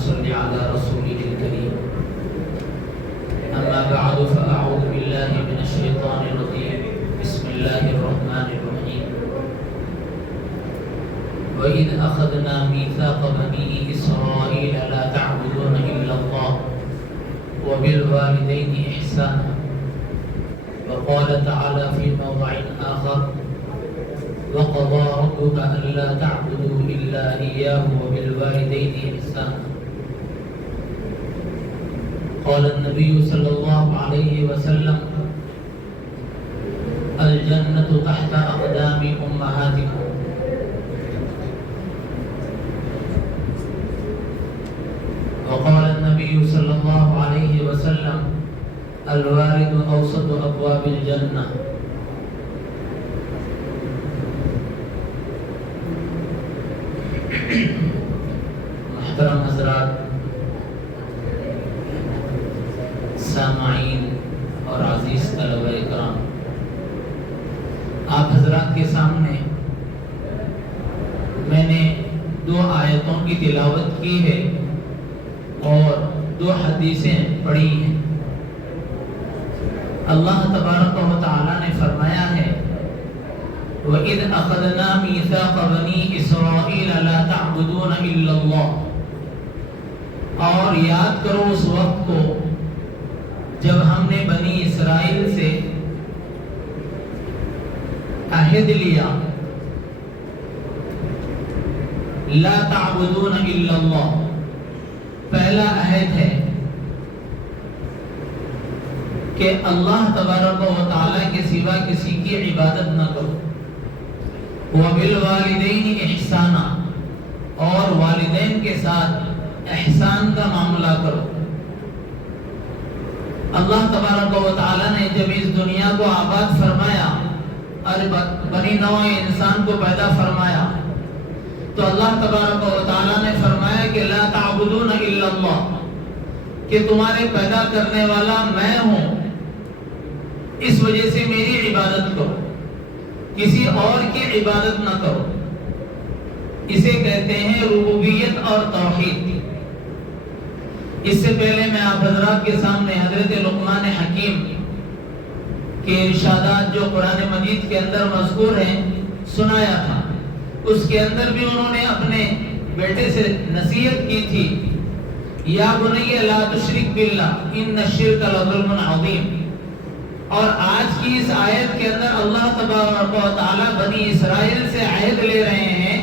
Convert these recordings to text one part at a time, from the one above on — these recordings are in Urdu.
صل على رسوله الكريم. أما بعد فأعوذ بالله من الشيطان الرجيم. بسم الله الرحمن الرحيم. وإذ أخذنا ميثاق بني إسرائيل لا تعبدون إلا الله وبالوالدين إحسانا. وقال تعالى في موضع آخر: وقضى ربك ألا تعبدوا إلا إياه وبالوالدين إحسانا. قال النبي صلى الله عليه وسلم: الجنة تحت أقدام أمهاتكم. وقال النبي صلى الله عليه وسلم: الوالد أوسط أبواب الجنة. محترم حضرات، سامعین اور عزیز طلبہ کرام، آپ حضرات کے سامنے میں نے 2 آیتوں کی تلاوت کی ہے اور 2 حدیثیں پڑھی ہیں۔ اللہ تبارک و تعالی نے فرمایا ہے: وَإِذْ أَخَذْنَا مِيثَاقَ بَنِي إِسْرَائِيلَ لَا تَعْبُدُونَ إِلَّا اللَّهَ۔ اور یاد کرو اس وقت کو جب ہم نے بنی اسرائیل سے عہد لیا، لا تعبدون الا اللہ، پہلا عہد ہے کہ اللہ تبارک و تعالی کے سوا کسی کی عبادت نہ کرو۔ وبالوالدین احسانا، اور والدین کے ساتھ احسان کا معاملہ کرو۔ اللہ تبارک و تعالی نے جب اس دنیا کو آباد فرمایا اور بنی نوع انسان کو پیدا فرمایا تو اللہ تبارک و تعالی نے فرمایا کہ لا تعبدون الا اللہ، کہ تمہارے پیدا کرنے والا میں ہوں، اس وجہ سے میری عبادت کرو، کسی اور کی عبادت نہ کرو۔ اسے کہتے ہیں ربوبیت اور توحید۔ اس سے پہلے میں آپ حضرات کے سامنے حضرت لقمان حکیم کے ارشادات جو قرآن مجید کے اندر مذکور ہیں سنایا تھا۔ اس کے اندر بھی انہوں نے اپنے بیٹے سے نصیحت کی تھی: یا بنی لا تشرک باللہ ان الشرک لظلم عظیم۔ اور آج کی اس آیت کے اندر اللہ تبارک و تعالی بنی اسرائیل سے عہد لے رہے ہیں۔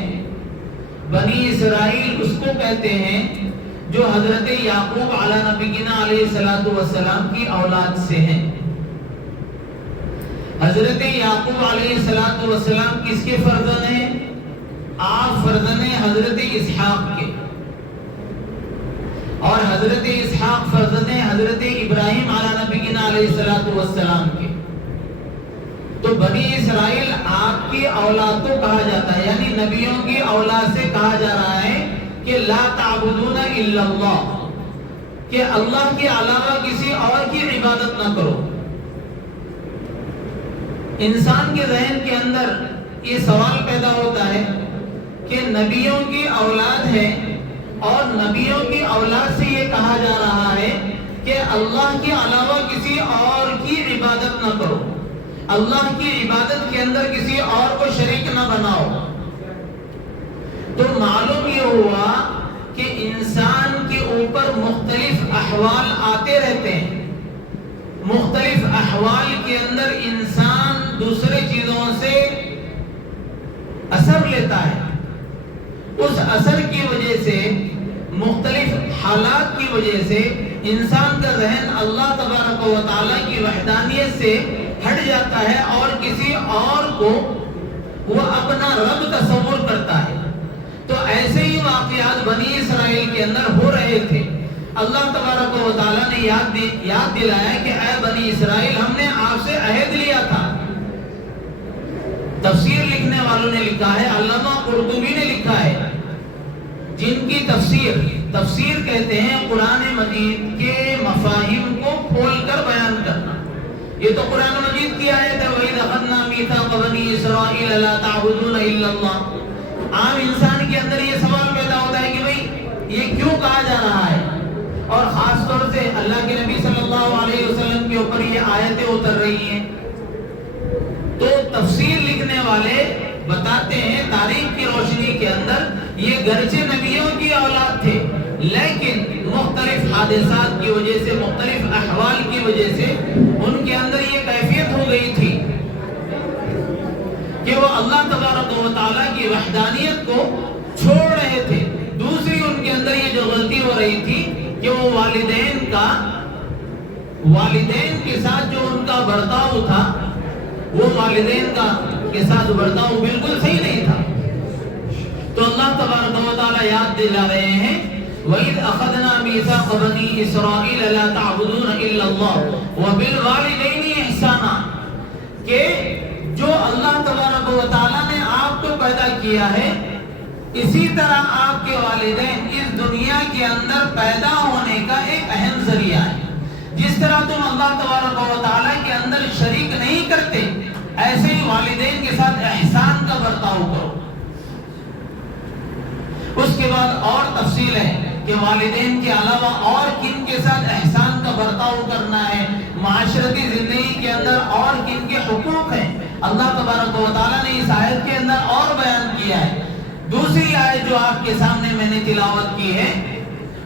بنی اسرائیل اس کو کہتے ہیں جو حضرت یعقوب علیہ نبینا علیہ السلام کی اولاد سے ہیں۔ حضرت یعقوب علیہ السلام کس کے فرزند ہیں؟ آپ فرزند ہیں حضرت اسحاق کے، اور حضرت اسحاق فرزند ہیں حضرت ابراہیم علیہ نبینا علیہ السلام کے۔ تو بنی اسرائیل آپ کی اولاد کو کہا جاتا ہے، یعنی نبیوں کی اولاد سے کہا جا رہا ہے کہ لا تعبدون الا اللہ، کہ اللہ کے علاوہ کسی اور کی عبادت نہ کرو۔ انسان کے ذہن کے اندر یہ سوال پیدا ہوتا ہے کہ نبیوں کی اولاد ہے اور نبیوں کی اولاد سے یہ کہا جا رہا ہے کہ اللہ کے علاوہ کسی اور کی عبادت نہ کرو، اللہ کی عبادت کے اندر کسی اور کو شریک نہ بناؤ۔ تو معلوم یہ ہوا کہ انسان کے اوپر مختلف احوال آتے رہتے ہیں، مختلف احوال کے اندر انسان دوسرے چیزوں سے اثر لیتا ہے۔ اس اثر کی وجہ سے، مختلف حالات کی وجہ سے انسان کا ذہن اللہ تبارک و تعالی کی وحدانیت سے ہٹ جاتا ہے اور کسی اور کو وہ اپنا رب تصور کرتا ہے۔ تو ایسے ہی واقعات بنی اسرائیل کے اندر ہو رہے تھے۔ اللہ تبارک و تعالی نے یاد دلایا کہ اے بنی اسرائیل، ہم نے آپ سے عہد لیا تھا۔ تفسیر لکھنے والوں نے لکھا ہے، علامہ قرطبی نے لکھا ہے، جن کی تفسیر کہتے ہیں قرآن مجید کے مفاہیم کو کھول کر بیان کرنا۔ یہ تو قرآن مجید کی آیت ہے، وَإِذْ أَخَذْنَا مِيثَاقَ بَنِي إِسْرَائِيلَ لَا تَعْبُدُونَ إِلَّا اللَّهَ۔ عام انسان کے اندر یہ سوال پیدا ہوتا ہے کہ بھئی یہ کیوں کہا جا رہا ہے؟ اور خاص طور سے اللہ کے نبی صلی اللہ علیہ وسلم کے اوپر یہ آیتیں اتر رہی ہیں، تو تفسیر لکھنے والے بتاتے ہیں تاریخ کی روشنی کے اندر یہ گرچہ نبیوں کی اولاد تھے، لیکن مختلف حادثات کی وجہ سے، مختلف احوال کی وجہ سے ان کے اندر یہ کیفیت ہو گئی تھی کہ وہ اللہ تبارک و تعالیٰ کی وحدانیت کو چھوڑ رہے تھے۔ دوسری ان کے اندر یہ جو غلطی ہو رہی تھی کہ وہ والدین کے ساتھ جو ان کا برتاؤ تھا، وہ والدین کے ساتھ برتاؤ بالکل صحیح نہیں تھا۔ تو اللہ تبارک و تعالیٰ یاد دلا رہے ہیں وَإِذْ أَخَذْنَا مِيثَاقَ بَنِي إِسْرَائِيلَ لَا تَعْبُدُونَ إِلَّا اللَّهَ وَبِالْوَالِدَيْنِ إِحْسَانًا، کہ جو اللہ تبارک و تعالیٰ نے آپ کو پیدا کیا ہے، اسی طرح آپ کے والدین اس دنیا کے اندر پیدا ہونے کا ایک اہم ذریعہ ہے۔ جس طرح تم اللہ تبارک و تعالیٰ کے اندر شریک نہیں کرتے، ایسے ہی والدین کے ساتھ احسان کا برتاؤ کرو۔ اس کے بعد اور تفصیل ہے کہ والدین کے علاوہ اور کن کے ساتھ احسان کا برتاؤ کرنا ہے، معاشرتی زندگی کے اندر اور کن کے حقوق ہیں، اللہ تبارک و تعالیٰ نے اس آیت کے اندر اور بیان کیا ہے۔ دوسری آیت جو آپ کے سامنے میں نے تلاوت کی ہے،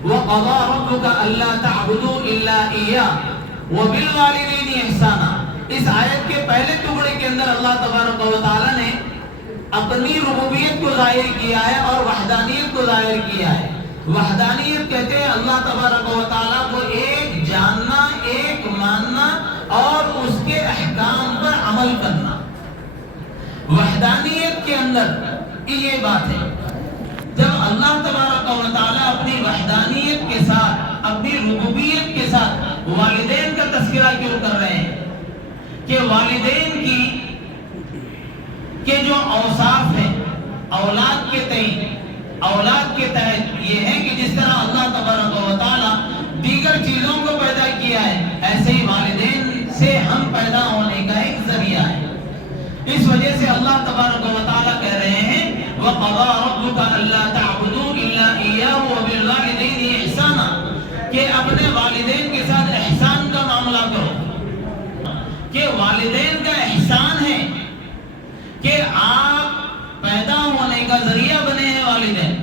وَقَضَىٰ رَبُّكَ أَلَّا تَعْبُدُوا إِلَّا إِيَّاهُ وَبِالْوَالِدَيْنِ إِحْسَانًا۔ اس آیت کے پہلے ٹکڑے کے اندر اللہ تبارک و تعالیٰ نے اپنی ربوبیت کو ظاہر کیا ہے اور وحدانیت کو ظاہر کیا ہے۔ وحدانیت کہتے ہیں اللہ تبارک و تعالیٰ کو ایک جاننا، ایک ماننا اور اس کے احکام پر عمل کرنا۔ وحدانیت کے اندر یہ بات ہے، جب اللہ تبارک و تعالیٰ اپنی وحدانیت کے ساتھ، اپنی ربوبیت کے ساتھ والدین کا تذکرہ کیوں کر رہے ہیں کہ والدین کے جو اوصاف ہیں اولاد کے تحت یہ ہے کہ جس طرح اللہ تبارک و تعالیٰ دیگر چیزوں کو پیدا کیا ہے، ایسے ہی والدین سے ہم پیدا ہونے کا ایک ذریعہ ہے۔ اس وجہ سے اللہ تبارک و تعالیٰ کہہ رہے ہیں وَقَضَىٰ رَبُّكَ أَلَّا تَعْبُدُوا إِلَّا إِيَّاهُ وَبِالْوَالِدَيْنِ إِحْسَانًا، کہ اپنے والدین کے ساتھ احسان کا معاملہ کرو، کہ والدین کا احسان ہے کہ آپ پیدا ہونے کا ذریعہ بنے ہیں والدین۔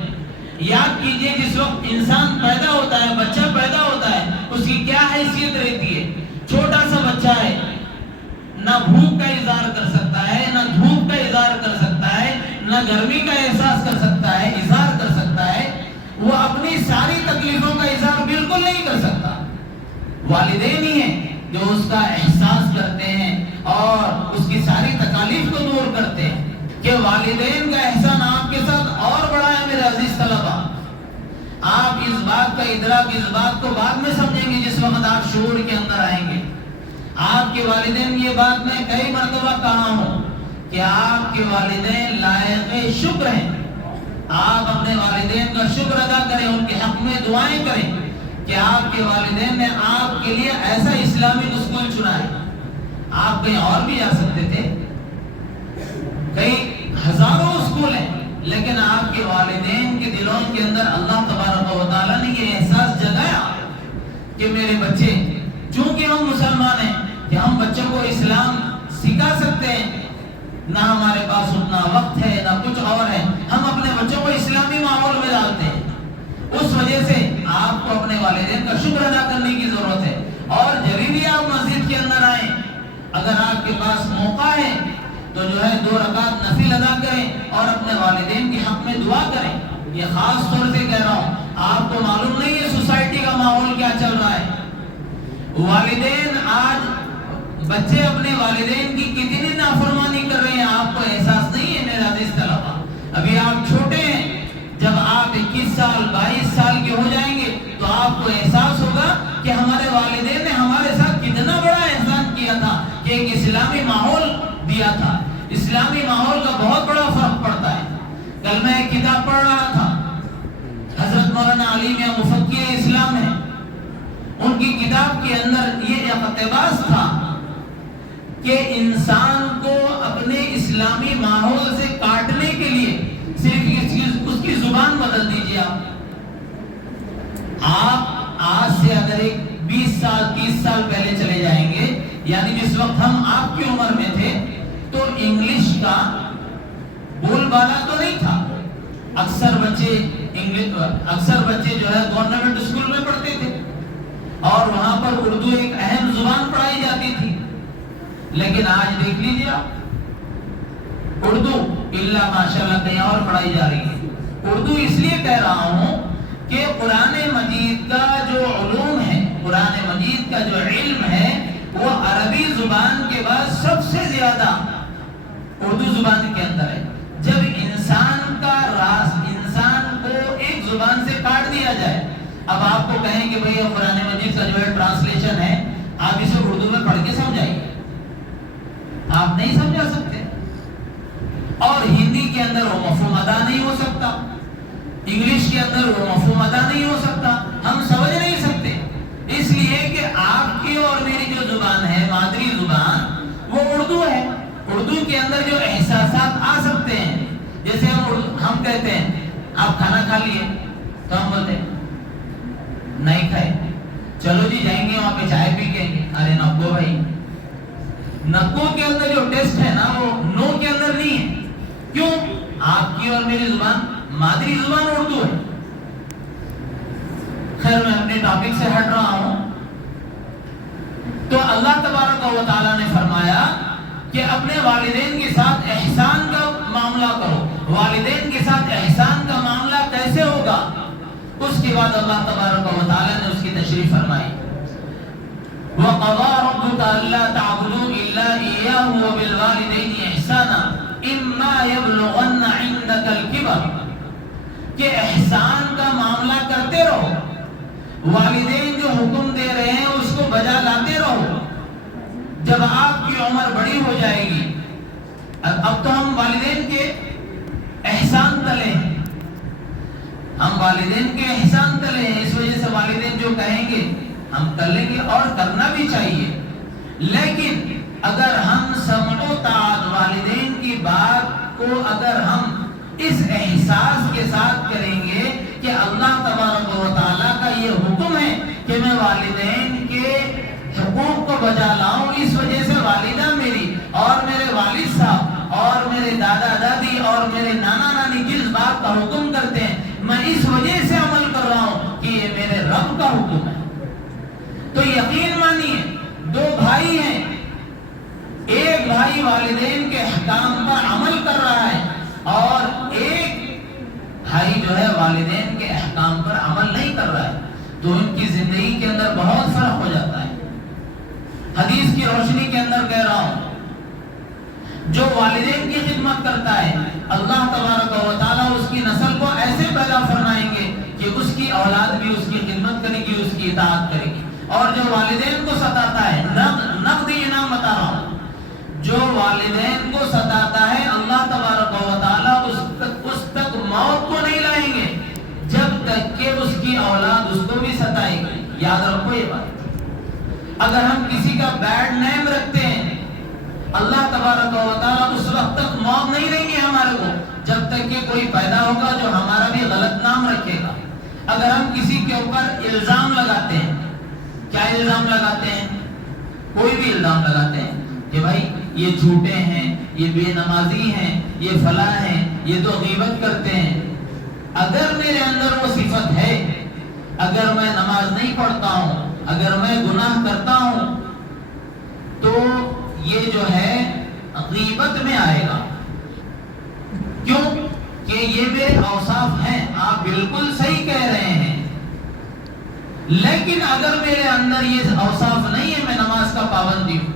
یاد کیجئے جس وقت انسان پیدا ہوتا ہے، بچہ پیدا ہوتا ہے، اس کی کیا حیثیت رہتی ہے؟ چھوٹا سا بچہ ہے، نہ بھوک کا اظہار کر سکتا ہے، نہ دھوپ کا اظہار کر سکتا ہے، نہ گرمی کا احساس کر سکتا ہے، اظہار کر سکتا ہے، وہ اپنی ساری تکلیفوں کا اظہار بالکل نہیں کر سکتا۔ والدین ہی ہیں جو اس کا احساس کرتے ہیں اور اس کی ساری تکالیف کو دور کرتے ہیں۔ کہ والدین کا احسان آپ کے ساتھ اور بڑا ہے میرے عزیز طلبہ۔ آپ اس بات کا ادراک، اس بات کو بعد میں سمجھیں گے جس وقت آپ شعور کے اندر آئیں گے۔ آپ کے والدین، یہ بات میں کئی مرتبہ کہا ہوں کہ آپ کے والدین لائق شکر ہیں۔ آپ اپنے والدین کا شکر ادا کریں، ان کے حق میں دعائیں کریں کہ آپ کے والدین نے آپ کے لیے ایسا اسلامی اسکول چنا ہے۔ آپ کہیں اور بھی جا سکتے تھے، کئی ہزاروں اسکول ہیں، لیکن آپ کے والدین کے دلوں کے اندر اللہ تبارک و تعالیٰ نے یہ احساس جگایا کہ میرے بچے، چونکہ ہم مسلمان ہیں کہ ہم بچوں کو اسلام سکھا سکتے ہیں، نہ ہمارے پاس اتنا وقت ہے نہ کچھ اور ہے، ہم اپنے بچوں کو اسلامی ماحول میں ڈالتے ہیں۔ اس وجہ سے آپ کو اپنے والدین کا شکر ادا کرنے کی ضرورت ہے۔ اور جب بھی آپ مسجد کے اندر آئیں، اگر آپ کے پاس موقع ہے تو جو ہے 2 رکعت نفل ادا کریں اور اپنے والدین کے حق میں دعا کریں۔ یہ خاص طور سے کہہ رہا ہوں، آپ کو معلوم نہیں ہے سوسائٹی کا ماحول کیا چل رہا ہے۔ والدین، آج بچے اپنے والدین کی کتنی نافرمانی کر رہے ہیں، آپ کو احساس نہیں ہے میرے عزیز طلبہ۔ ابھی آپ چھوٹے ہیں، جب آپ 21 سال 22 سال کے ہو جائیں گے تو آپ کو احساس ہوگا کہ ہمارے والدین نے ہمارے ساتھ کتنا بڑا احسان کیا تھا کہ ایک اسلامی ماحول دیا تھا۔ اسلامی ماحول کا بہت بڑا فرق پڑتا ہے۔ کل میں ایک کتاب پڑھ رہا تھا، حضرت مولانا علی میاں مفکر اسلام ہے، ان کی کتاب کے اندر یہ اقتباس تھا کہ انسان کو اپنے اسلامی ماحول سے کاٹنے کے لیے صرف اس کی زبان بدل دیجیے آپ۔ آپ آج سے اگر ایک 20 سال 30 سال پہلے چلے جائیں گے، یعنی جس وقت ہم آپ کی عمر میں تھے، تو انگلش کا بول بالا تو نہیں تھا۔ اکثر بچے جو ہے گورنمنٹ اسکول میں پڑھتے تھے اور وہاں پر اردو ایک اہم زبان پڑھائی جاتی تھی، لیکن آج دیکھ لیجیے آپ، اردو الا ماشاءاللہ کہیں اور پڑھائی جا رہی ہے۔ اردو اس لیے کہہ رہا ہوں کہ قرآن مجید کا جو علوم ہے، قرآن مجید کا جو علم ہے، وہ عربی زبان کے بعد سب سے زیادہ اردو زبان کے اندر ہے۔ جب انسان کو ایک زبان سے کاٹ دیا جائے، اب آپ کو کہیں کہ بھئی قرآن مجید کا جو ہے ٹرانسلیشن ہے، آپ اسے اردو میں پڑھ کے سمجھائیے، آپ نہیں سمجھا سکتے۔ اور ہندی کے اندر وہ مفہوم ادا نہیں ہو سکتا، انگلش کے اندر وہ مفہوم ادا نہیں ہو سکتا، ہم سمجھ نہیں سکتے، اس لیے کہ آپ کی اور میری جو زبان ہے، مادری زبان، وہ اردو ہے۔ اردو کے اندر جو احساسات آ سکتے ہیں، جیسے ہم کہتے ہیں آپ کھانا کھا لیے، تو ہم بولتے ہیں نہیں کھائے، چلو جی جائیں گے وہاں پہ چائے پی کے، ارے نکو بھائی، نکو کے اندر جو ٹیسٹ ہے نا، وہ نو کے اندر نہیں ہے۔ کیوں؟ آپ کی اور میری زبان، مادری زبان اردو ہے۔ خیر، میں اپنے ٹاپک سے ہٹ رہا ہوں۔ تو اللہ تبارک و تعالیٰ نے فرمایا کہ اپنے والدین کے ساتھ احسان کا معاملہ کرو۔ والدین کے ساتھ احسان کا معاملہ کیسے ہوگا؟ اس کے بعد اللہ تبارک و تعالیٰ نے اس کی تشریح فرمائی، وَقَضَىٰ رَبُّكَ أَلَّا تَعْبُدُوا إِلَّا إِيَّاهُ وَبِالْوَالِدَيْنِ إِحْسَانًا إِمَّا يَبْلُغَنَّ عِندَكَ الْكِبَرَ، کہ احسان کا معاملہ کرتے رہو، والدین جو حکم دے رہے ہیں اس کو بجا لاتے رہو۔ جب آپ کی عمر بڑی ہو جائے گی، اب تو ہم والدین کے احسان تلے ہیں، ہم والدین کے احسان تلے ہیں، اس وجہ سے والدین جو کہیں گے ہم کر لیں گے، اور کرنا بھی چاہیے۔ لیکن اگر ہم سمع و طاعت والدین کی بات کو اگر ہم اس احساس کے ساتھ کریں گے کہ اللہ تبارک و تعالیٰ کا یہ حکم ہے کہ میں والدین کے حقوق کو بجا لاؤں، اس وجہ سے والدہ میری اور میرے والد صاحب اور میرے دادا دادی اور میرے نانا نانی جس بات کا حکم کرتے ہیں، میں اس وجہ سے عمل کر رہا ہوں کہ یہ میرے رب کا حکم ہے۔ تو یقین مانیے، دو بھائی ہیں، ایک بھائی والدین کے احکام پر عمل کر رہا ہے اور ایک بھائی جو ہے والدین کے احکام پر عمل نہیں کر رہا ہے، تو ان کی زندگی کے اندر بہت فرق ہو جاتا ہے۔ حدیث کی روشنی کے اندر کہہ رہا ہوں، جو والدین کی خدمت کرتا ہے، اللہ تبارک و تعالیٰ اس کی نسل کو ایسے پیدا فرمائیں گے کہ اس کی اولاد بھی اس کی خدمت کرے گی، اس کی اطاعت کرے گی۔ اور جو والدین کو ستاتا ہے، نقد انعام بتا رہا ہوں، جو والدین کو ستاتا ہے، اللہ تبارک و تعالیٰ اس تک موت کو نہیں لائیں گے جب تک کہ اس کی اولاد اس کو بھی ستائے گی۔ یاد رکھو یہ بات۔ اگر ہم کسی کا بیڈ نیم رکھتے ہیں، اللہ تبارک و تعالیٰ اس وقت تک موت نہیں دیں گے ہمارے کو جب تک کہ کوئی پیدا ہوگا جو ہمارا بھی غلط نام رکھے گا۔ اگر ہم کسی کے اوپر الزام لگاتے ہیں، کیا الزام لگاتے ہیں؟ کوئی بھی الزام لگاتے ہیں کہ بھائی یہ جھوٹے ہیں، یہ بے نمازی ہیں، یہ فلاں ہیں، یہ تو غیبت کرتے ہیں۔ اگر میرے اندر وہ صفت ہے، اگر میں نماز نہیں پڑھتا ہوں، اگر میں گناہ کرتا ہوں، تو یہ جو ہے غیبت میں آئے گا۔ کیوں؟ کہ یہ میرے اوصاف ہیں، آپ بالکل صحیح کہہ رہے ہیں، لیکن اگر میرے اندر یہ اوصاف نہیں ہے، میں نماز کا پابندی ہوں،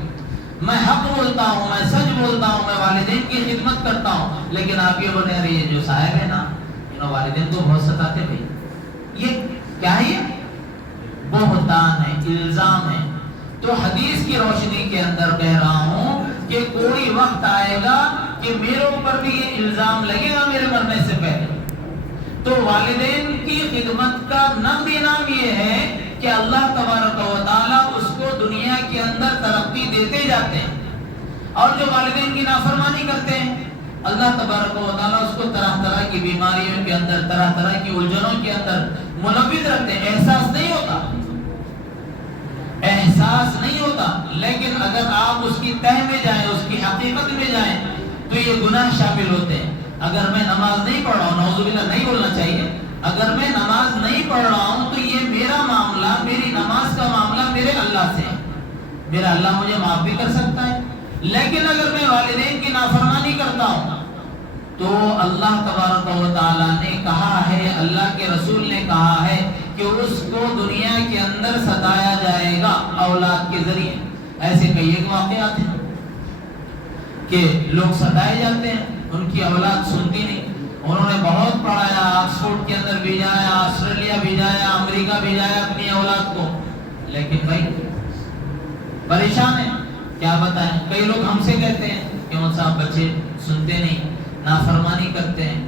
میں حق بولتا ہوں، میں سچ بولتا ہوں، میں والدین کی خدمت کرتا ہوں، لیکن آپ یہ بول رہے ہیں یہ جو صاحب ہے نا، والدین کو بہت ستاتے بھائی، یہ کیا ہے؟ یہ بہتان ہے، الزام ہے۔ تو حدیث کی روشنی کے اندر کہہ رہا ہوں کہ کوئی وقت آئے گا کہ میرے اوپر بھی یہ الزام لگے گا میرے مرنے سے پہلے۔ تو والدین کی خدمت کا نقد انعام یہ ہے کہ اللہ تبارک و تعالیٰ اس کو دنیا کے اندر ترقی دیتے جاتے ہیں، اور جو والدین کی نافرمانی کرتے ہیں، اللہ تبارک و تعالیٰ اس کو طرح طرح کی بیماریوں کے اندر، طرح طرح کی الجھنوں کے اندر ملوث رکھتے ہیں. احساس نہیں ہوتا، احساس نہیں ہوتا. لیکن اگر آپ اس کی تہ میں جائیں، اس کی حقیقت میں جائیں تو یہ گناہ شامل ہوتے ہیں. اگر میں نماز نہیں پڑھ رہا ہوں، نعوذ باللہ نہیں بولنا چاہیے، اگر میں نماز نہیں پڑھ رہا ہوں تو یہ میرا معاملہ، میری نماز کا معاملہ میرے اللہ سے ہے. میرا اللہ مجھے معاف بھی کر سکتا ہے. لیکن اگر میں والدین کی نافرمانی کرتا ہوں تو اللہ تبارک و تعالیٰ نے کہا ہے، اللہ کے رسول نے کہا ہے کہ اس کو دنیا کے اندر ستایا جائے گا اولاد کے ذریعے. ایسے کئی ایک واقعات ہیں کہ لوگ ستائے جاتے ہیں، ان کی اولاد سنتی نہیں. انہوں نے بہت پڑھایا، آکسفورڈ کے اندر بھیجایا، آسٹریلیا بھیجایا، امریکہ بھیجایا اپنی اولاد کو، لیکن بھائی پریشان ہیں. کیا بتائیں، کئی لوگ ہم سے کہتے ہیں کہ ان صاحب بچے سنتے نہیں، نافرمانی کرتے ہیں.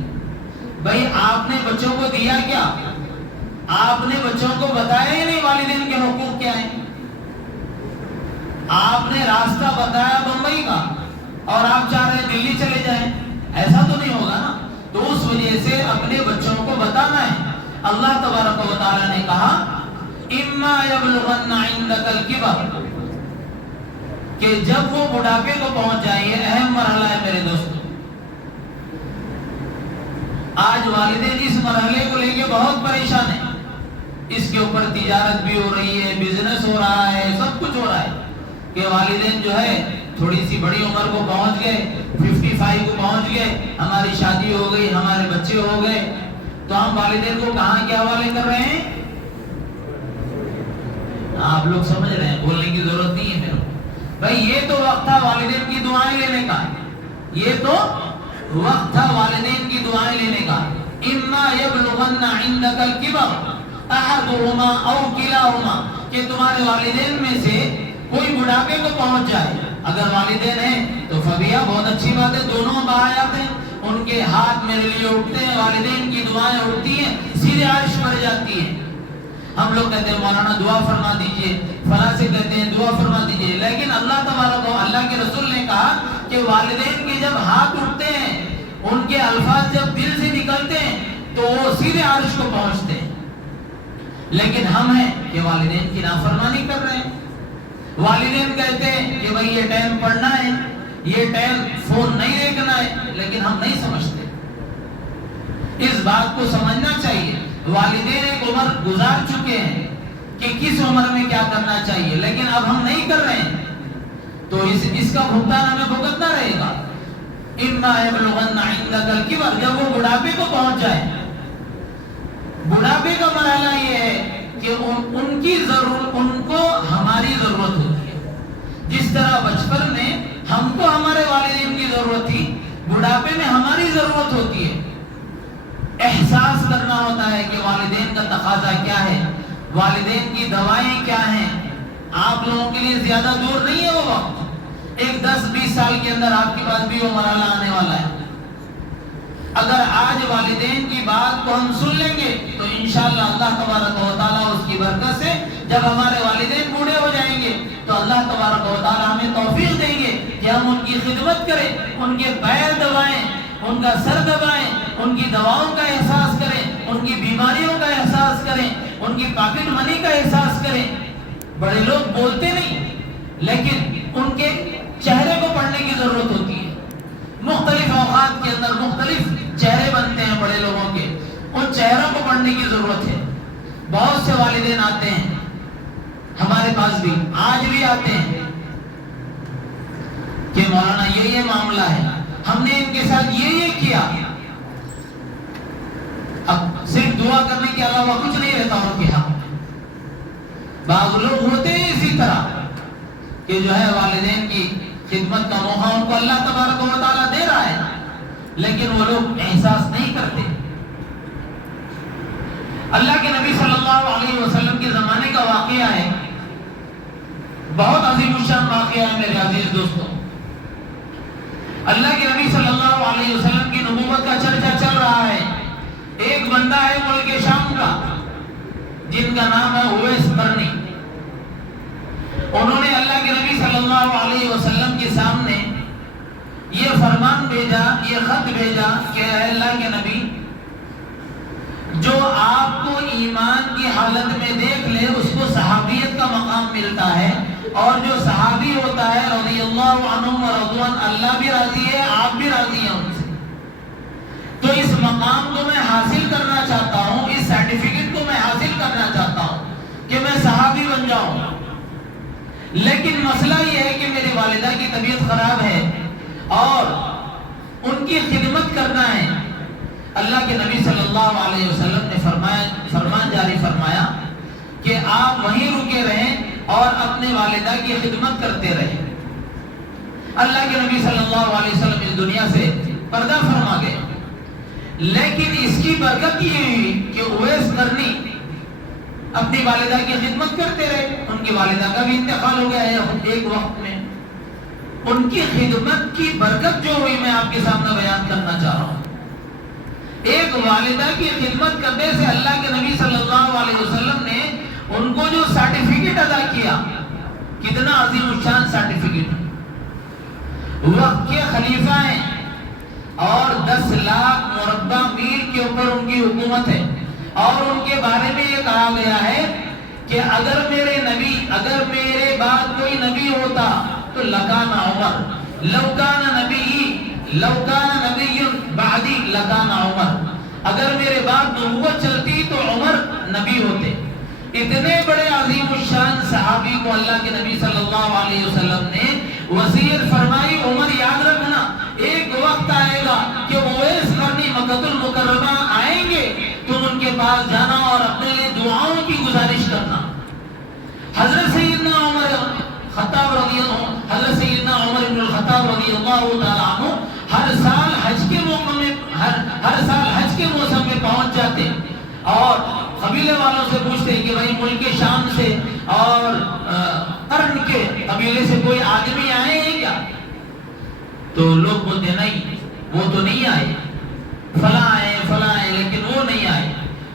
بھائی آپ نے بچوں کو دیا کیا؟ آپ نے بچوں کو بتایا ہی نہیں والدین کے حقوق کیا ہیں. آپ نے راستہ بتایا بمبئی کا اور آپ چاہ رہے دلی چلے جائیں، ایسا تو نہیں ہوگا نا. تو اس وجہ سے اپنے بچوں کو بتانا ہے. اللہ تبارک و تعالی نے کہا اما یبلغن عندک الکبر، کہ جب وہ بڑھاپے کو پہنچ جائیں. یہ اہم مرحلہ ہے میرے دوستو. آج والدین اس مرحلے کو لے کے بہت پریشان ہیں. اس کے اوپر تجارت بھی ہو رہی ہے، بزنس ہو رہا ہے، سب کچھ ہو رہا ہے کہ والدین جو ہے تھوڑی سی بڑی عمر کو پہنچ گئے، 55 کو پہنچ گئے، ہماری شادی ہو گئی، ہمارے بچے ہو گئے، تو ہم والدین کو کہاں کے حوالے کر رہے ہیں؟ آپ لوگ سمجھ رہے ہیں، بولنے کی ضرورت نہیں ہے میرے کو. بھائی یہ تو وقت تھا والدین کی دعائیں لینے کا، یہ تو وقت تھا والدین کی دعائیں لینے کا. اما یبلغن عندک الکبر احدهما او کلاهما، کہ تمہارے والدین میں سے کوئی بڑھاپے کو پہنچ جائے. اگر والدین ہیں تو فبیا بہت اچھی بات ہے، دونوں باحیات ہیں، ان کے ہاتھ میرے لیے اٹھتے ہیں، والدین کی دعائیں اٹھتی ہیں، سیدھے عرش پر جاتی ہیں. ہم لوگ کہتے ہیں مولانا دعا فرما دیجئے، فلاں سے کہتے ہیں دعا فرما دیجئے، لیکن اللہ تبارک و اللہ کے رسول نے کہا کہ والدین کے جب ہاتھ اٹھتے ہیں، ان کے الفاظ جب دل سے نکلتے ہیں تو وہ سیدھے عرش کو پہنچتے ہیں. لیکن ہم ہیں کہ والدین کی نافرمانی کر رہے ہیں. والدین کہتے ہیں کہ بھئی یہ ٹائم پڑھنا ہے، یہ ٹائم فون نہیں دیکھنا ہے، لیکن ہم نہیں سمجھتے. اس بات کو سمجھنا چاہیے. والدین ایک عمر گزار چکے ہیں کہ کس عمر میں کیا کرنا چاہیے، لیکن اب ہم نہیں کر رہے ہیں تو اس کا بھگتان ہمیں بھگتنا رہے گا. اما یبلغن عندک الکبر، جب وہ بڑھاپے کو پہنچ جائے. بڑھاپے کا مرحلہ یہ ہے کہ ان کی ضرورت، ان کو ہماری ضرورت ہوتی ہے. جس طرح بچپن میں ہم کو ہمارے والدین کی ضرورت تھی، بڑھاپے میں ہماری ضرورت ہوتی ہے. احساس کرنا ہوتا ہے کہ والدین کا تقاضا کیا ہے، والدین کی دوائیں کیا ہیں. آپ لوگوں کے لیے زیادہ دور نہیں ہے وہ وقت. ایک 10-20 سال کے اندر آپ کے پاس بھی وہ مرحلہ آنے والا ہے. اگر آج والدین کی بات کو ہم سن لیں گے تو انشاءاللہ اللہ تبارک و تعالیٰ اس کی برکت سے جب ہمارے والدین بوڑھے ہو جائیں گے تو اللہ تبارک و تعالیٰ ہمیں توفیق دیں گے کہ ہم ان کی خدمت کریں، ان کے پیر دبائیں، ان کا سر دبائیں، ان کی دواؤں کا احساس کریں، ان کی بیماریوں کا احساس کریں، ان کی پاکٹ منی کا احساس کریں. بڑے لوگ بولتے نہیں لیکن ان کے چہرے کو پڑھنے کی ضرورت ہوتی ہے. مختلف اوقات کے اندر مختلف چہرے بنتے ہیں بڑے لوگوں کے، ان چہروں کو پڑھنے کی ضرورت ہے. بہت سے والدین آتے ہیں ہمارے پاس بھی، آج بھی آتے ہیں کہ مولانا یہ معاملہ ہے، ہم نے ان کے ساتھ یہ کیا. اب صرف دعا کرنے کے علاوہ کچھ نہیں رہتا ان کے حق. بعض لوگ ہوتے ہیں اسی طرح کہ جو ہے والدین کی خدمت کا موقع ان کو اللہ تبارک و تعالیٰ دے رہا ہے لیکن وہ لوگ احساس نہیں کرتے. اللہ کے نبی صلی اللہ علیہ وسلم کے زمانے کا واقعہ ہے، بہت عظیم الشان واقعہ ہے میرے عزیز دوستوں. اللہ کے نبی صلی اللہ علیہ وسلم کی نبوت کا چرچا چل رہا ہے. ایک بندہ ہے ملک شام کا جن کا نام ہے اویس قرنی. انہوں نے اللہ کے نبی صلی اللہ علیہ وسلم کے سامنے یہ فرمان بھیجا، یہ خط بھیجا کہ اے اللہ کے نبی، حالت میں دیکھ لے اس کو صحابیت کا مقام ملتا ہے، اور جو صحابی ہوتا ہے رضی اللہ عنہم ورضوان، اللہ بھی راضی ہے، آپ بھی راضی ہیں ان سے۔ تو اس مقام کو میں حاصل کرنا چاہتا ہوں، اس سرٹیفکیٹ کو میں حاصل کرنا چاہتا ہوں کہ میں صحابی بن جاؤں، لیکن مسئلہ یہ ہے کہ میری والدہ کی طبیعت خراب ہے اور ان کی خدمت کرنا ہے۔ اللہ کے نبی صلی اللہ علیہ وسلم نے فرمان جاری فرمایا کہ آپ وہیں رکے رہیں اور اپنے والدہ کی خدمت کرتے رہیں۔ اللہ کے نبی صلی اللہ علیہ وسلم اس دنیا سے پردہ فرما گئے، لیکن اس کی برکت یہ ہوئی کہ اویس قرنی اپنی والدہ کی خدمت کرتے رہے۔ ان کی والدہ کا بھی انتقال ہو گیا ہے ایک وقت میں، ان کی خدمت کی برکت جو ہوئی میں آپ کے سامنے بیان کرنا چاہ رہا ہوں۔ ایک والدہ کی خدمت کرنے سے اللہ کے نبی صلی اللہ علیہ وسلم نے ان کو جو سرٹیفکیٹ ادا کیا، کتنا عظیم الشان سرٹیفکیٹ، وقت کے خلیفہ ہیں اور 10 لاکھ مربع میل کے اوپر ان کی حکومت ہے، اور ان کے بارے میں یہ کہا گیا ہے کہ اگر میرے بعد کوئی نبی ہوتا تو لکان عمر، لو کان نبی بعدی لکان عمر، اگر میرے بعد نبوت چلتی تو عمر نبی ہوتے۔ اتنے بڑے عظیم الشان صحابی کو اللہ کے نبی صلی اللہ علیہ وسلم نے وصیت فرمائی، عمر یاد رکھنا ایک وقت آئے گا کہ اویس قرنی مکہ المکرمہ آئیں گے، تم ان کے پاس جانا اور اپنے لیے دعاؤں کی گزارش کرنا۔ حضرت سیدنا عمر بن الخطاب رضی اللہ تعالیٰ عنہ ہر سال حج کے موسم میں پہنچ جاتے اور قبیلے والوں سے پوچھتے کہ بھائی ملک شام سے اور قرن کے قبیلے سے کوئی آدمی آئے ہیں کیا؟ تو لوگ بولتے نہیں، وہ تو نہیں آئے، فلاں آئے لیکن وہ نہیں آئے۔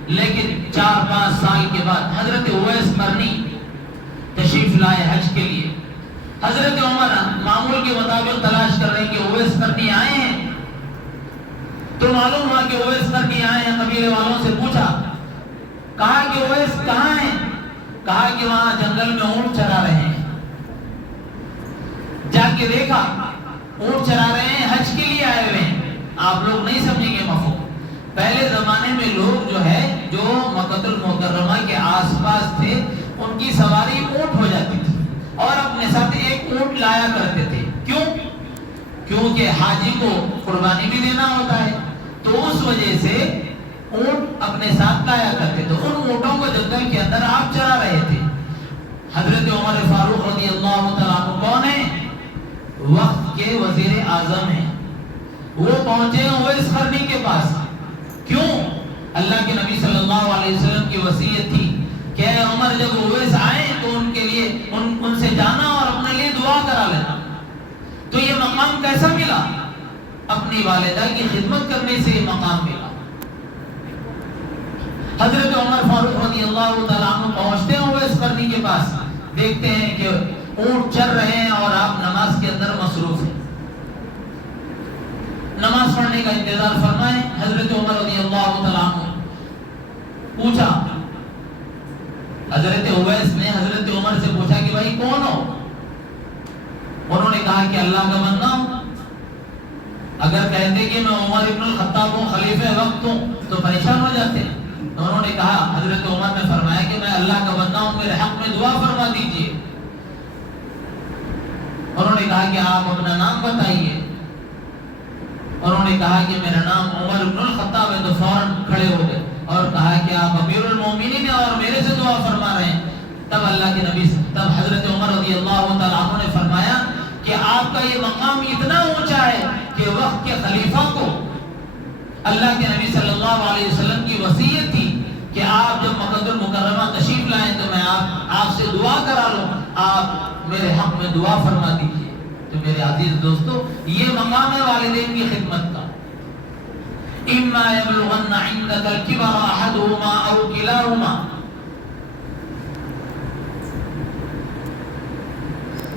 لیکن 4-5 سال کے بعد حضرت اویس قرنی تشریف لائے حج کے لیے۔ حضرت عمر معمول کے مطابق تلاش کر رہے ہیں کہ اویس قرنی آئے ہیں، تو معلوم ہوا کہ اویس قرنی آئے ہیں۔ قبیلے والوں سے پوچھا، کہا کہ اویس کہاں ہیں؟ کہا کہ وہاں جنگل میں اونٹ چرا رہے ہیں۔ جا کے دیکھا اونٹ چرا رہے ہیں، حج کے لیے آئے ہوئے ہیں۔ آپ لوگ نہیں سمجھیں گے مفہوم، پہلے زمانے میں لوگ جو مکہ المکرمہ کے آس پاس تھے ان کی سواری اونٹ ہو جاتی تھی اور اپنے ساتھ ایک اونٹ لایا کرتے تھے۔ کیوں؟ کیونکہ حاجی کو قربانی بھی دینا ہوتا ہے، تو اس وجہ سے اونٹ اپنے ساتھ لایا کرتے تھے۔ ان اونٹوں کو جنگل کے اندر آپ چرا رہے تھے۔ حضرت عمر فاروق رضی اللہ تعالیٰ عنہ کون ہیں؟ وقت کے وزیر اعظم ہیں۔ وہ پہنچے اویس قرنی کے پاس۔ کیوں؟ اللہ کے نبی صلی اللہ علیہ وسلم کی وصیت تھی کہ اے عمر جب اویس آئے تو ان کے لیے ان سے جانا اور اپنے لیے دعا کرا لینا۔ تو یہ مقام کیسا ملا؟ اپنی والدہ کی خدمت کرنے سے یہ مقام ملا۔ حضرت عمر فاروق رضی اللہ تعالیٰ عنہ پہنچتے ہیں اویس قرنی کے پاس، دیکھتے ہیں کہ اونٹ چر رہے ہیں اور آپ نماز کے اندر مصروف ہیں۔ نماز پڑھنے کا انتظار فرمائیں۔ حضرت عمر رضی اللہ تعالیٰ عنہ پوچھا، حضرت اویس نے حضرت عمر سے پوچھا کہ بھائی کون ہو؟ انہوں نے کہا کہ اللہ کا بندہ ہوں۔ اگر کہتے کہ میں عمر ابن الخطاب ہوں، خلیفہ وقت ہوں، تو پریشان ہو جاتے ہیں۔ انہوں نے کہا، حضرت عمر نے فرمایا کہ میں اللہ کا بندہ ہوں، میرے حق میں دعا فرما دیجئے۔ انہوں نے کہا کہ آپ اپنا نام بتائیے۔ انہوں نے کہا کہ میرا نام عمر ابن الخطاب ہے، تو فوراً کھڑے ہو گئے اور کہا کہ آپ امیر المومنین ہیں اور میرے سے دعا فرما رہے ہیں۔ تب اللہ کے نبی حضرت عمر رضی اللہ تعالیٰ عنہ نے فرمایا کہ آپ کا یہ مقام اتنا اونچا ہے کہ وقت کے خلیفہ کو اللہ کے نبی صلی اللہ علیہ وسلم کی وصیت تھی کہ آپ جب مکہ المکرمہ تشریف لائیں تو میں آپ سے دعا کرا لوں، آپ میرے حق میں دعا فرما دیجیے۔ تو میرے عزیز دوستو، یہ مقام ہے والدین کی خدمت کا۔ اما یبلغن عندک الکبر احدہما او کلاہما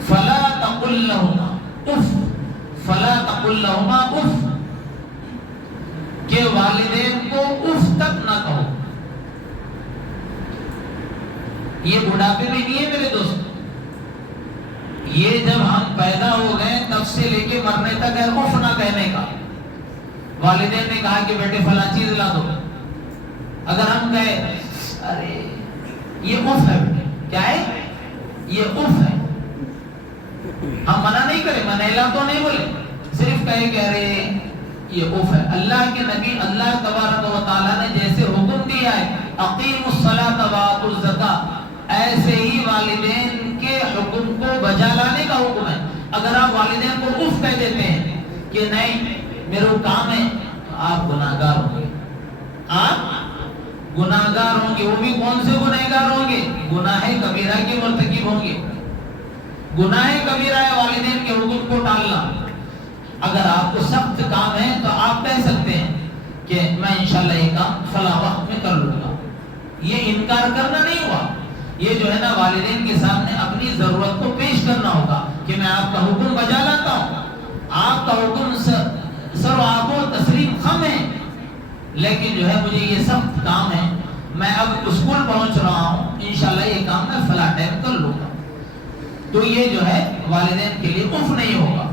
فلا تقل لهما اف، کہ والدین کو اف تک نہ کہو۔ یہ بڑھاپے میں نہیں ہے میرے دوست، یہ جب ہم پیدا ہو گئے تب سے لے کے مرنے تک ہے اف نہ کہنے کا۔ والدین نے کہا کہ بیٹے فلاں چیز لا دو، اگر ہم کہے ارے یہ اف ہے بیٹے، کیا ہے یہ اف ہے، ہم منع نہیں کریں، منیلا تو نہیں بولے، صرف کہے کہ ارے یہ اف ہے۔ اللہ کے نبی اللہ تبارک و تعالیٰ نے جیسے حکم دیا ہے اقیموا الصلاۃ وآتوا الزکاۃ، ایسے ہی والدین کے حکم کو بجا لانے کا حکم ہے۔ اگر آپ والدین کو اف کہہ دیتے ہیں کہ نہیں میرے کو کام ہے، تو آپ گناہگار ہوں گے، آپ گناہگار ہوں گے۔ وہ بھی کون سے گناہگار ہوں گے؟ گناہ کبیرہ کے مرتکب ہوں گے۔ گناہ کبیرہ ہے والدین کے حکم کو ٹالنا۔ اگر آپ کو سخت کام ہے تو آپ کہہ سکتے ہیں کہ میں انشاءاللہ یہ کام فلاں وقت میں کر لوں گا، یہ انکار کرنا نہیں ہوا، یہ جو ہے نا والدین کے سامنے اپنی ضرورت کو پیش کرنا ہوگا کہ میں آپ کا حکم بجا لاتا ہوں، آپ کا حکم سر و آنکھوں تسلیم خم ہے، لیکن جو ہے مجھے یہ سخت کام ہے، میں اب اسکول پہنچ رہا ہوں، انشاءاللہ یہ کام میں فلاں ٹائم کر لوں گا، تو یہ جو ہے والدین کے لیے اف نہیں ہوگا۔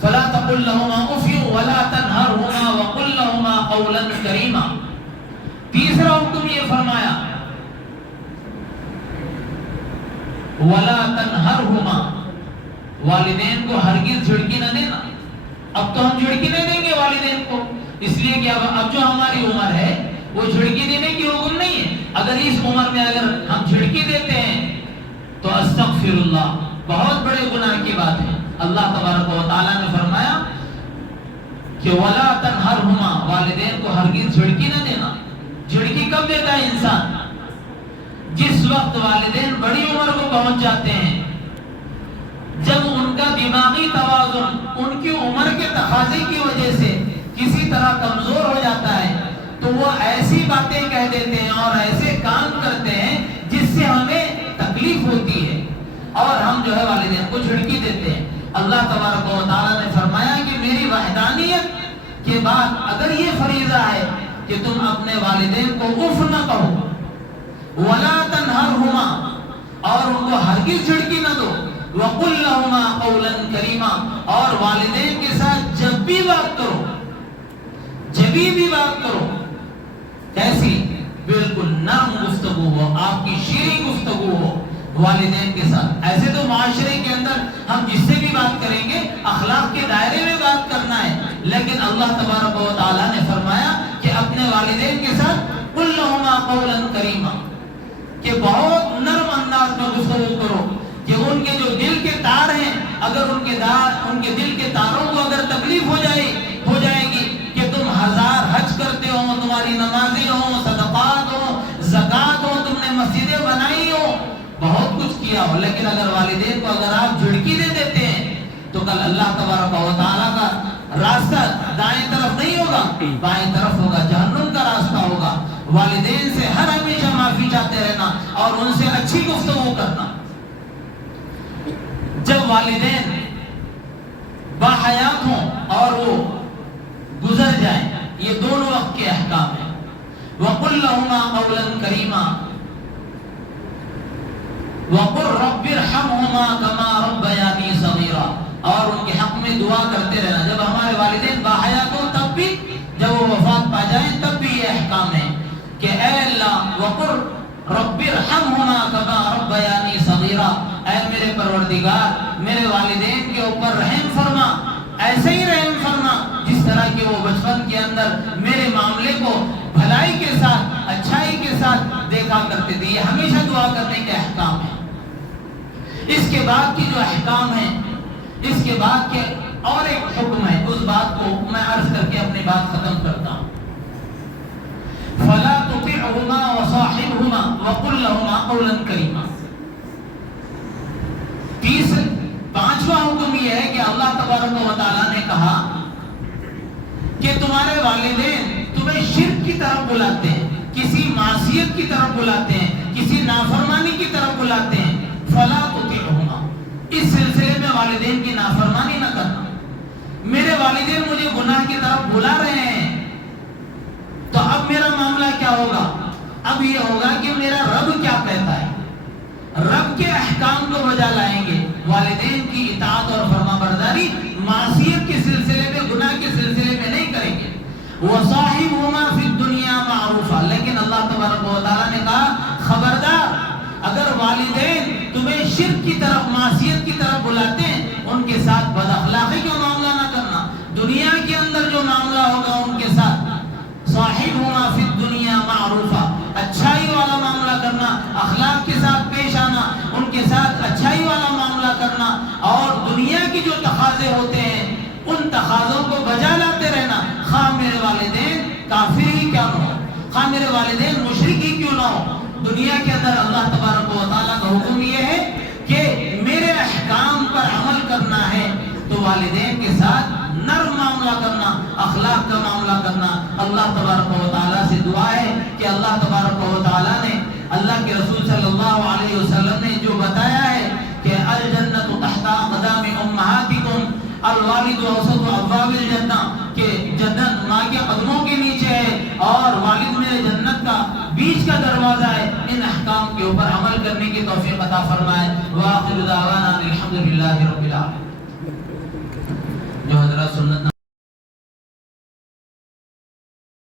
فلا تقل لهما اف ولا تنهرهما وقل لهما قولا كريما۔ تیسرا حکم یہ فرمایا ولا تنهرهما، والدین کو ہرگز جھڑکی نہ دینا۔ اب تو ہم جھڑکی نہیں دیں گے والدین کو، اس لیے کہ اب جو ہماری عمر ہے وہ جھڑکی دینے کی حکم نہیں ہے۔ اگر اس عمر میں اگر ہم جھڑکی دیتے ہیں تو استغفر اللہ، بہت بڑے گناہ کی بات ہے۔ اللہ تبارک و تعالیٰ نے فرمایا کہ وَلَا تَنْهَرْهُمَا، والدین کو ہرگز جھڑکی نہ دینا۔ جھڑکی کب دیتا ہے انسان؟ جس وقت والدین بڑی عمر کو پہنچ جاتے ہیں، جب ان کا دماغی توازن ان کی عمر کے تقاضے کی وجہ سے کسی طرح کمزور ہو جاتا ہے، تو وہ ایسی باتیں کہہ دیتے ہیں اور ایسے کام کرتے ہیں جس سے ہمیں تکلیف ہوتی ہے، اور ہم جو ہے والدین کو جھڑکی دیتے ہیں۔ اللہ تبارک و تعالیٰ نے فرمایا کہ میری وحدانیت کے بعد اگر یہ فریضہ ہے کہ تم اپنے والدین کو اف نہ کہو، ولا تنہرہما، اور ان کو ہرگز جھڑکی نہ دو، وقل لہما قولا کریما، اور والدین کے ساتھ جب بھی بات کرو، جبھی بھی بات کرو، کیسی؟ بالکل نرم گفتگو ہو، آپ کی شیریں گفتگو ہو والدین کے ساتھ۔ ایسے تو معاشرے کے اندر ہم جس سے بھی بات کریں گے اخلاق کے دائرے میں بات کرنا ہے، لیکن اللہ تبارک و تعالیٰ نے فرمایا کہ اپنے والدین کے ساتھ قل لہما قولا کریما، کہ بہت نرم انداز میں گفتگو کرو، کہ ان کے جو دل کے تار ہیں، اگر ان کے دل کے تاروں کو اگر تکلیف ہو جائے گی کہ تم 1000 حج کرتے ہو، تمہاری نمازیں ہو، صدقات ہو، زکات ہو، تم نے مسجدیں بنائی ہو، بہت کچھ کیا ہو، لیکن اگر والدین کو اگر آپ جھڑکی دے دیتے ہیں تو کل اللہ تبارک و تعالیٰ کا راستہ دائیں طرف نہیں ہوگا، بائیں طرف ہوگا، جہنم کا راستہ ہوگا۔ والدین سے ہر ہمیشہ معافی چاہتے رہنا اور ان سے اچھی گفتگو کرنا۔ جب والدین باحیات ہوں اور وہ گزر جائیں، یہ دونوں وقت کے احکام ہیں۔ وَقُلْ لَهُمَا قَوْلًا كَرِيمًا وَقُلْ رَبِّ ارْحَمْهُمَا كَمَا رَبَّيَانِي صَغِيرًا، اور ان کے حق میں دعا کرتے رہنا۔ جب ہمارے والدین باحیات ہوں تب بھی، جب وہ وفات پا جائیں تب بھی یہ احکام ہے کہ اے اللہ وَقُلْ رَبِّ ارْحَمْهُمَا كَمَا رَبَّيَانِي صَغِيرًا، اے میرے پروردگار میرے والدین کے اوپر رحم فرما، ایسے ہی رحم فرما جس طرح کہ وہ بچپن کے اندر میرے معاملے کو بھلائی کے ساتھ، اچھائی کے ساتھ دیکھا کرتے تھے۔ یہ ہمیشہ دعا کرنے کے احکام ہیں۔ اس کے بعد کی جو احکام ہیں، اس کے بعد کے اور ایک حکم ہے، اس بات کو میں عرض کر کے اپنی بات ختم کرتا ہوں۔ فَلَا تُطِعْهُمَا وَصَاحِبْهُمَا وَقُلْ لَهُمَا قَوْلًا كَرِيمًا۔ پانچواں حکم یہ ہے کہ اللہ تبارک و تعالیٰ نے کہا کہ تمہارے والدین تمہیں شرک کی طرف بلاتے ہیں، کسی معصیت کی طرف بلاتے ہیں، کسی نافرمانی کی طرف بلاتے ہیں، فلا تطیعہما، اس سلسلے میں والدین کی نافرمانی نہ کرنا۔ میرے والدین مجھے گناہ کی طرف بلا رہے ہیں تو اب میرا معاملہ کیا ہوگا؟ اب یہ ہوگا کہ میرا رب کیا کہتا ہے، رب کے احکام کو بجا لائیں گے، والدین کی اطاعت اور فرما برداری معصیت کے سلسلے میں، گناہ کے سلسلے میں نہیں کریں گے۔ وَصَاحِبْهُمَا فِي الدُّنْيَا مَعْرُوفًا، لیکن اللہ تبارک و تعالیٰ نے کہا خبردار، اگر والدین تمہیں شرک کی طرف، معصیت کی طرف بلاتے ہیں، ان کے ساتھ بد اخلاقی کا معاملہ نہ کرنا، دنیا کے اندر جو معاملہ ہوگا ان کے ساتھ صاحبهما فی الدنیا معروفا، اچھائی والا معاملہ کرنا، اخلاق کے ساتھ پیش آنا، ان کے ساتھ اچھائی والا معاملہ کرنا، اور دنیا کی جو تقاضے ہوتے ہیں ان تقاضوں کو بجا لاتے رہنا، خواہ میرے والدین کافر ہی کیا نہ ہو، خواہ میرے والدین مشرک ہی کیوں نہ ہو، دنیا کے اندر اللہ تبارک و تعالیٰ کا حکم یہ ہے کہ میرے احکام پر عمل کرنا ہے، تو والدین کے ساتھ نرم معاملہ کرنا، اخلاق کا معاملہ کرنا۔ اللہ تبارک و تعالیٰ سے دعا ہے کہ اللہ تبارک و تعالیٰ نے، اللہ کے رسول صلی اللہ علیہ وسلم نے جو بتایا ہے کہ الجنت تحت اقدام امہاتکم، الوالد اوسط ابواب الجنہ، کہ جنت ماں کے قدموں کے نیچے ہے اور والد میرے جنت کا بیچ کا دروازہ ہے، ان احکام کے اوپر عمل کرنے کی توفیق عطا فرمائے۔ وآخر دعوانا الحمدللہ رب العالمین۔ جو حضرات سنت